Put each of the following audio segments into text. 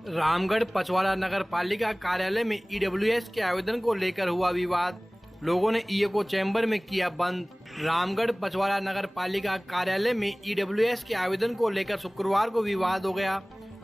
रामगढ़ पचवाड़ा नगर पालिका कार्यालय में ईडब्ल्यूएस के आवेदन को लेकर हुआ विवाद। लोगों ने ईओ को चैम्बर में किया बंद। रामगढ़ पचवाड़ा नगर पालिका कार्यालय में ईडब्ल्यूएस के आवेदन को लेकर शुक्रवार को विवाद हो गया।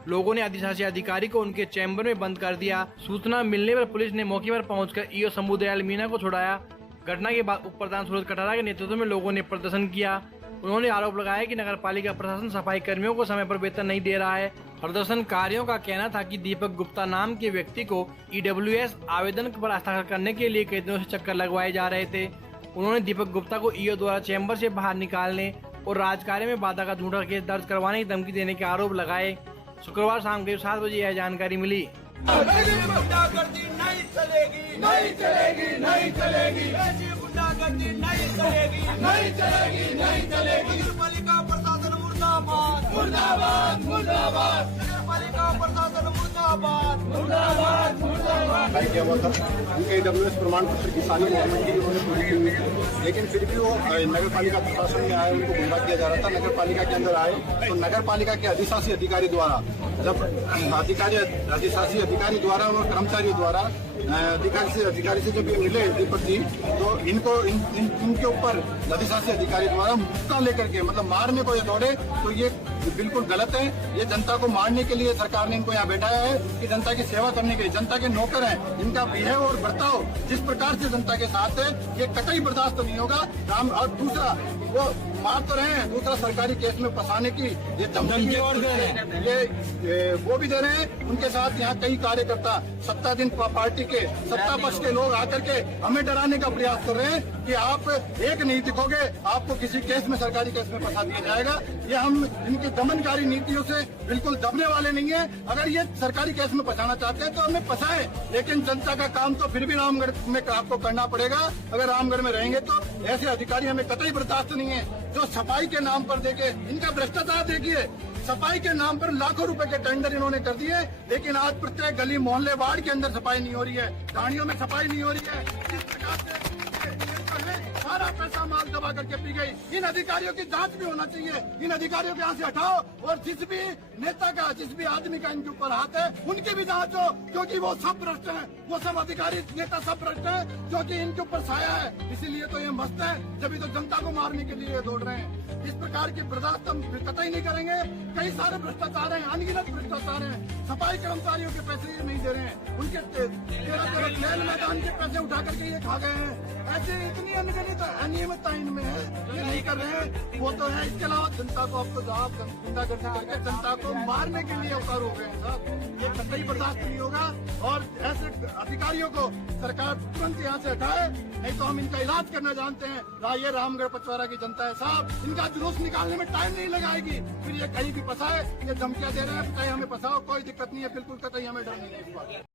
लोगों ने अधिशासी अधिकारी को उनके चैम्बर में बंद कर दिया। सूचना मिलने पर पुलिस ने मौके पर पहुंचकर ईओ शंभू दयाल मीणा को छुड़ाया। घटना के बाद उप प्रधान सूरज कटारा के नेतृत्व में लोगों ने प्रदर्शन किया। उन्होंने आरोप लगाया कि नगर पालिका प्रशासन सफाई कर्मियों को समय पर वेतन नहीं दे रहा है। प्रदर्शनकारियों का कहना था कि दीपक गुप्ता नाम के व्यक्ति को ईडब्ल्यूएस आवेदन पर हस्ताक्षर करने के लिए कई दिनों से चक्कर लगवाए जा रहे थे। उन्होंने दीपक गुप्ता को ईओ द्वारा चैम्बर से बाहर निकालने और राजकार्य में बाधा का झूठा केस दर्ज करवाने की धमकी देने के आरोप लगाए। शुक्रवार शाम करीब 7 बजे यह जानकारी मिली। गुंडागर्दी नहीं चलेगी, नहीं चलेगी, नहीं चलेगी, ऐसी गुंडागर्दी नहीं चलेगी, नहीं चलेगी, नहीं चलेगी। नगरपालिका प्रशासन मुर्दाबाद, मुर्दाबाद, मुर्दाबाद। नगरपालिका प्रशासन मुर्दाबाद, मुर्दाबाद, मुर्दाबाद। क्या हुआ था उनके ईडब्ल्यूएस प्रमाण पत्र की सारी फॉर्मेलिटी उन्होंने पूरी की हुई थी, लेकिन फिर भी वो नगर पालिका प्रशासन में आए, उनको गुमराह किया जा रहा था। नगर पालिका के अंदर आए तो नगर पालिका के अधिशासी अधिकारी द्वारा जब अधिशासी अधिकारी द्वारा और कर्मचारियों द्वारा अधिकारी से जब ये मिले दीपक जी, तो इनके ऊपर अधिशासी अधिकारी द्वारा मुक्का लेकर के मतलब मारने को ये दौड़े, तो ये बिल्कुल गलत है। ये जनता को मारने के लिए सरकार ने इनको यहाँ बैठाया है कि जनता की सेवा करने के लिए, जनता के नौकर हैं। इनका बिहेव और बर्ताव जिस प्रकार से जनता के साथ है, ये कतई बर्दाश्त नहीं होगा। और दूसरा वो मार तो रहे हैं, दूसरा सरकारी केस में फंसाने की ये धमकी ये वो भी दे रहे हैं। उनके साथ यहाँ कई कार्यकर्ता सत्ताधीन पार्टी के सत्ता पक्ष के लोग आकर के हमें डराने का प्रयास कर रहे हैं कि आप एक नहीं दिखोगे, आपको किसी केस में सरकारी केस में फंसा दिया जाएगा। ये हम इनकी दमनकारी नीतियों से बिल्कुल दबने वाले नहीं है। अगर ये सरकारी केस में फंसाना चाहते हैं तो हमें फंसाए, लेकिन जनता का काम तो फिर भी रामगढ़ में आपको करना पड़ेगा। अगर रामगढ़ में रहेंगे तो ऐसे अधिकारी हमें कतई बर्दाश्त नहीं है जो सफाई के नाम पर देखे। इनका भ्रष्टाचार देखिए, सफाई के नाम पर लाखों रुपए के टेंडर इन्होंने कर दिए, लेकिन आज प्रत्येक गली मोहल्ले वार्ड के अंदर सफाई नहीं हो रही है, गाड़ियों में सफाई नहीं हो रही है। इस प्रकार से सारा पैसा माल दबा करके पी गई। इन अधिकारियों की जांच भी होना चाहिए। इन अधिकारियों को यहाँ से हटाओ और जिस भी नेता का, जिस भी आदमी का इनके ऊपर हाथ है, उनकी भी जांच हो, क्योंकि वो सब भ्रष्ट हैं। वो सब अधिकारी नेता सब भ्रष्ट हैं, क्योंकि इनके ऊपर साया है। इसीलिए तो ये मस्त है, जब तो जनता को मारने के लिए दौड़ रहे हैं। इस प्रकार के बर्दाश्त हम कतई नहीं करेंगे। कई सारे भ्रष्टाचार हैं, अनगिनत भ्रष्टाचार हैं। सफाई कर्मचारियों के पैसे ये नहीं दे रहे हैं, उनके 13 खेल मैदान के पैसे उठा करके ये खा गए हैं। ऐसे इतनी अनगिनत अनियमितता इनमें है, ये नहीं कर रहे हैं। वो तो है। इसके अलावा जनता को अब तो गुंडागर्दी करके जनता को मारने के लिए अवतार हो गए हैं साहब। ये कतई बर्दाश्त नहीं होगा और ऐसे अधिकारियों को सरकार तुरंत यहाँ से हटाए, नहीं तो हम इनका इलाज करना जानते हैं। ये रामगढ़ पचवाड़ा की जनता है साहब, इनका जुलूस निकालने में टाइम नहीं लगाएगी। फिर ये कहीं भी फंसाए, ये धमकियां दे रहे हैं, चाहे हमें फंसाओ, कोई दिक्कत नहीं है, बिल्कुल कतई हमें डर नहीं है इस बात।